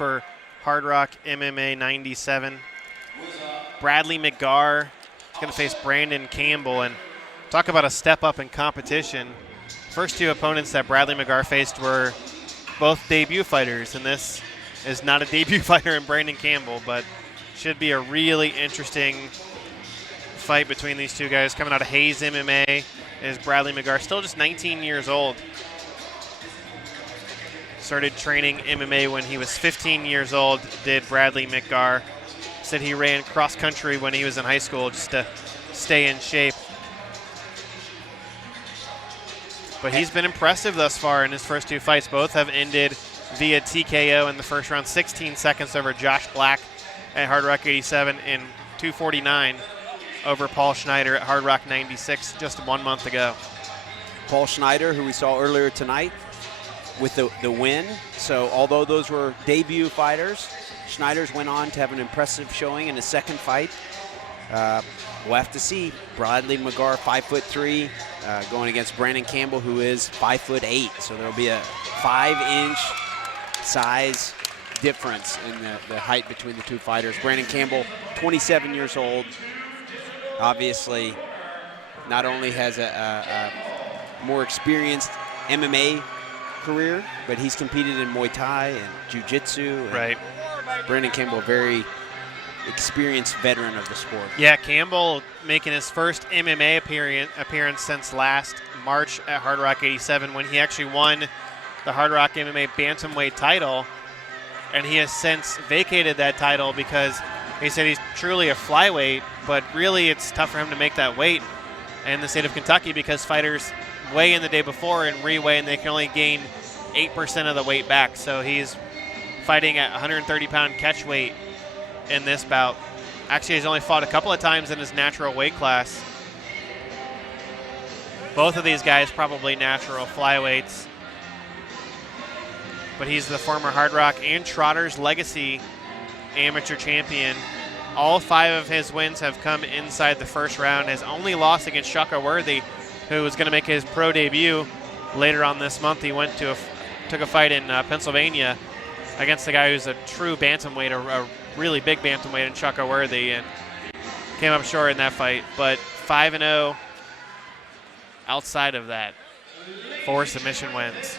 for Hardrock MMA 97. Bradley McGar is going to face Brandon Campbell, and talk about a step up in competition. First two opponents that Bradley McGar faced were both debut fighters, and this is not a debut fighter in Brandon Campbell, but should be a really interesting fight between these two guys. Coming out of Hayes MMA is Bradley McGar, still just 19 years old. Started training MMA when he was 15 years old, did Bradley McGar. Said he ran cross country when he was in high school just to stay in shape. But he's been impressive thus far in his first two fights. Both have ended via TKO in the first round. 16 seconds over Josh Black at Hardrock 87 and 249 over Paul Schneider at Hardrock 96 just 1 month ago. Paul Schneider, who we saw earlier tonight with the win. So although those were debut fighters, Schneider's went on to have an impressive showing in his second fight. We'll have to see. Bradley McGar, 5'3", going against Brandon Campbell, who is 5'8". So there'll be a 5-inch size difference in the height between the two fighters. Brandon Campbell, 27 years old. Obviously, not only has a more experienced MMA career, but he's competed in Muay Thai and Jiu-Jitsu. Right. Brandon Campbell, a very experienced veteran of the sport. Yeah, Campbell making his first MMA appearance since last March at Hardrock 87 when he actually won the Hardrock MMA bantamweight title, and he has since vacated that title because he said he's truly a flyweight, but really it's tough for him to make that weight in the state of Kentucky because fighters weigh in the day before and re-weigh, and they can only gain 8% of the weight back. So he's fighting at 130-pound catch weight in this bout. Actually, he's only fought a couple of times in his natural weight class. Both of these guys probably natural flyweights. But he's the former Hardrock and Trotter's Legacy amateur champion. All 5 of his wins have come inside the first round. His only loss against Shaka Worthy, who was going to make his pro debut later on this month. He went to took a fight in Pennsylvania against the guy who's a true bantamweight, a really big bantamweight in Shaka Worthy, and came up short in that fight. But 5-0 outside of that. 4 submission wins.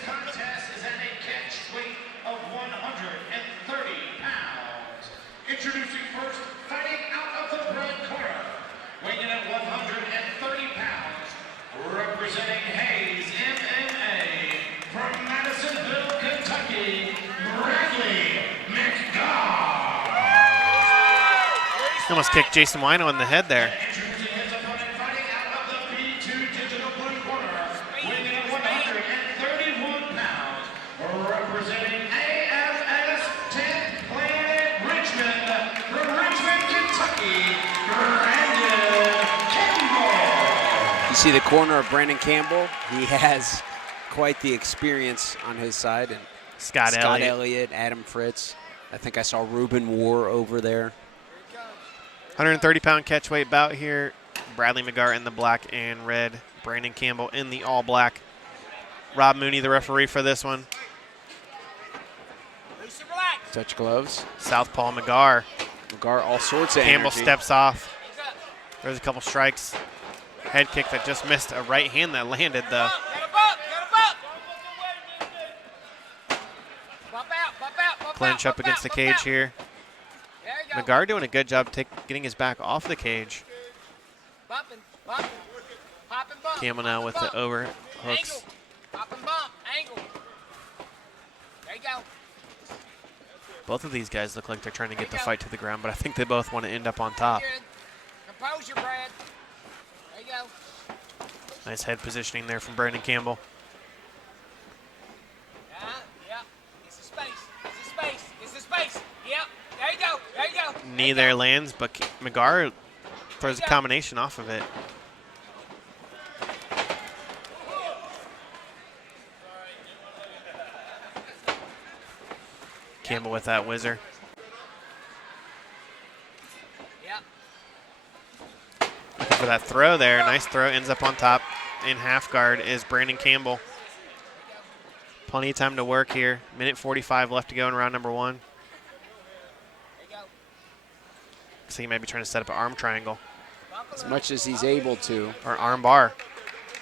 Introducing first, fighting out of the red corner, weighing in at 130 pounds, representing Hayes MMA from Madisonville, Kentucky, Bradley McGar. He almost kicked Jason Wino in the head there. Introducing his opponent, fighting out of the B2 Digital Blue corner, weighing in at 131 pounds, representing AFS 10th Planet Richmond, from Richmond, Kentucky, Brandon Campbell. You see the corner of Brandon Campbell. He has quite the experience on his side. And Scott Elliott, Adam Fritz. I think I saw Ruben War over there. 130-pound catchweight bout here. Bradley McGar in the black and red. Brandon Campbell in the all black. Rob Mooney, the referee for this one. Touch gloves. Southpaw McGar. McGar, all sorts of Campbell energy. steps off. There's a couple strikes. Head kick that just missed a right hand that landed, though. Clinch up against the cage here. McGar doing a good job getting his back off the cage. Campbell now with the overhooks. Both of these guys look like they're trying to get the fight to the ground, but I think they both want to end up on top. Composure, Brad. There you go. Nice head positioning there from Brandon Campbell. Yeah. It's the space. It's the space. It's the space. Yep. There you go. There you go. Knee there lands, but McGar throws a combination off of it. Campbell with that whizzer. Looking for that throw there. Nice throw. Ends up on top. In half guard is Brandon Campbell. Plenty of time to work here. Minute 45 left to go in round number 1. Looks like he might be trying to set up an arm triangle. As much as he's able to. Or arm bar.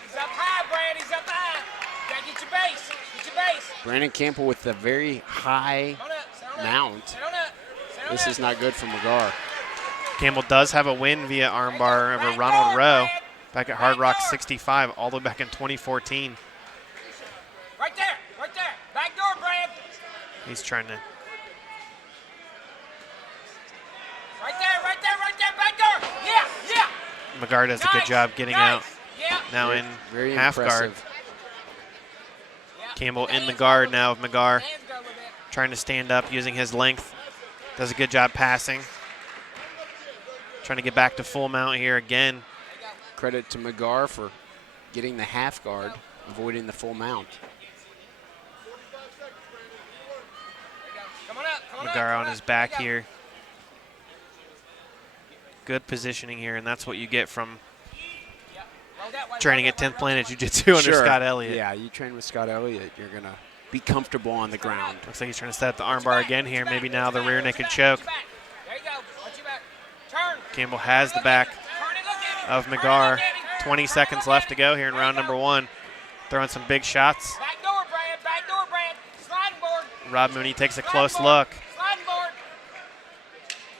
He's up high, Brad. He's up high. You gotta get your base. Get your base. Brandon Campbell with a very high mount. This is not good for McGar. Campbell does have a win via armbar over Ronald Rowe back at Hardrock 65, all the way back in 2014. Right there. Right there. Back door, Brad. He's trying to. Right there. Right there. Right there. Back door. Yeah. Yeah. McGar does a good job getting out. Yeah. Now in Very half impressive. guard. Campbell in the guard now of McGar, Hands go with it. trying to stand up using his length. Does a good job passing. Trying to get back to full mount here again. Credit to McGar for getting the half guard, avoiding the full mount. Come on up. Come on up. McGar Come on up. his back There you go. here. Good positioning here, and that's what you get from Yeah. Roll that way, training roll at that way, 10th Planet Jiu-Jitsu under Sure. Scott Elliott. Yeah, you train with Scott Elliott, you're going to be comfortable on the ground. Looks like he's trying to set up the armbar again here. Maybe now the rear naked choke. There you go. Watch your back. Turn. Campbell has the back Turn and look at him. of Turn and McGar. look at him. 20 seconds left to go here in round number 1. Throwing some big shots. Back door, Brad. Back door, Brad. Sliding board. Rob Mooney takes a Sliding close board. look. Sliding board.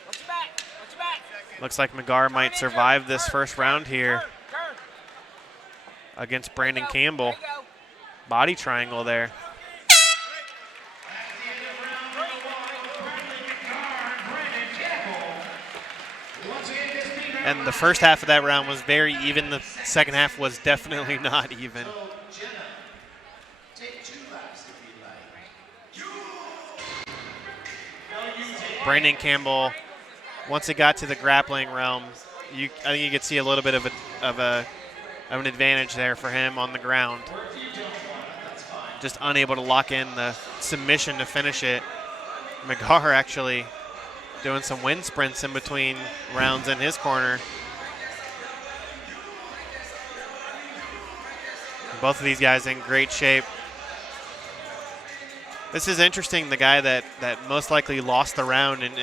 Watch your back. Watch your back. Looks like McGar might survive this Turn, first turn, round here turn. against Brandon There you go. Campbell. There you go. Body triangle there. And the first half of that round was very even. The second half was definitely not even. Brandon Campbell, once it got to the grappling realm, I think you could see a little bit of an advantage there for him on the ground. Just unable to lock in the submission to finish it. McGar actually doing some wind sprints in between rounds in his corner. Both of these guys in great shape. This is interesting, the guy that most likely lost the round, and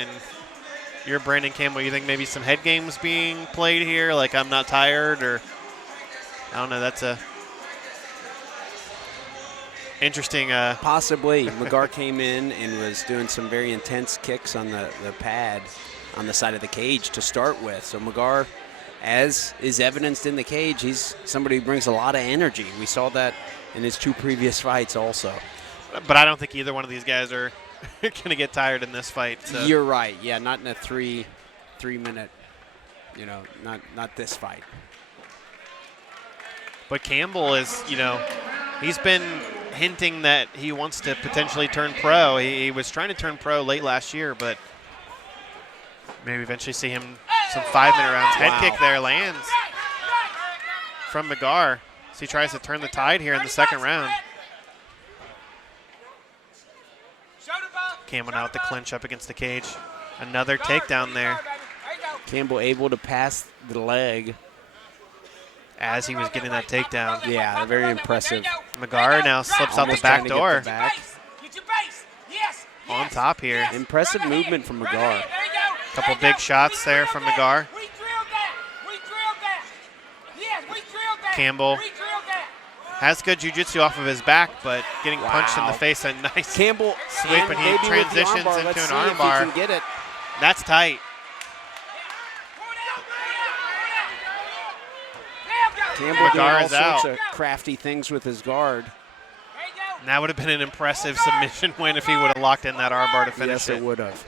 you're Brandon Campbell. You think maybe some head games being played here, like I'm not tired, or I don't know, that's a interesting. Possibly. McGar came in and was doing some very intense kicks on the pad on the side of the cage to start with. So McGar, as is evidenced in the cage, he's somebody who brings a lot of energy. We saw that in his 2 previous fights also. But I don't think either one of these guys are going to get tired in this fight. So. You're right. Yeah, not in a three minute, not this fight. But Campbell is, he's been hinting that he wants to potentially turn pro. He was trying to turn pro late last year, but maybe eventually see him some 5-minute rounds. Head kick there lands from McGar. So he tries to turn the tide here in the second round. Campbell now with the clinch up against the cage. Another takedown there Campbell able to pass the leg. as he was getting that takedown. Yeah, very impressive. McGar now slips out the Almost trying back to get door the back. Get your base. Yes. on top here. Impressive movement from McGar. Couple big shots there from McGar. We drilled that. We drilled that. Yes, we drilled that. Campbell We drilled that. has good jiu-jitsu off of his back, but getting punched in the face, a nice Campbell sweep, and he maybe with the transitions armbar. into Let's an see if he armbar. can get it. That's tight. Campbell doing McGar all is out. sorts of crafty things with his guard. And that would have been an impressive submission win if he would have locked in that armbar to finish Yes, it it. would have.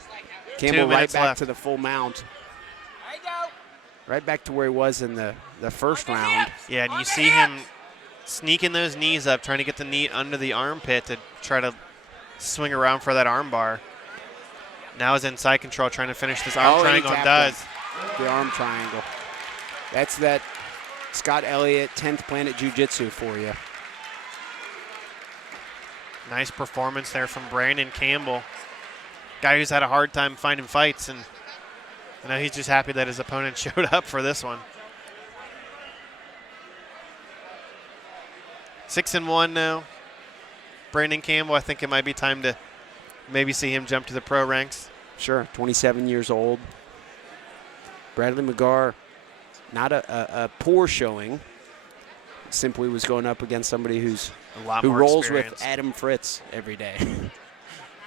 Campbell right minutes back left. to the full mount. Right back to where he was in the first round. Yeah, and you see him sneaking those knees up, trying to get the knee under the armpit to try to swing around for that armbar. Now he's in side control, trying to finish this arm Oh, and he triangle, and tapped does. him. The arm triangle. That's that Scott Elliott 10th Planet Jiu-Jitsu for you. Nice performance there from Brandon Campbell. Guy who's had a hard time finding fights, and I know he's just happy that his opponent showed up for this one. 6-1 now. Brandon Campbell, I think it might be time to maybe see him jump to the pro ranks. Sure, 27 years old. Bradley McGar, not a poor showing. Simply was going up against somebody who more rolls experience. with Adam Fritz every day.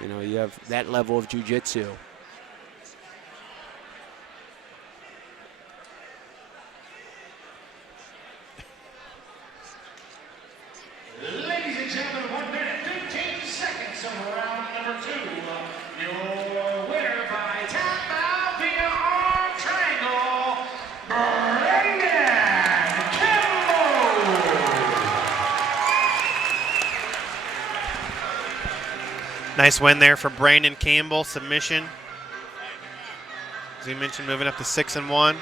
You know, you have that level of jiu-jitsu. Ladies and gentlemen, 1 minute, 15 seconds of round number 2. Your winner by tap out via arm triangle, Brendan Campbell. Nice win there for Brandon Campbell, submission. As you mentioned, moving up to 6-1.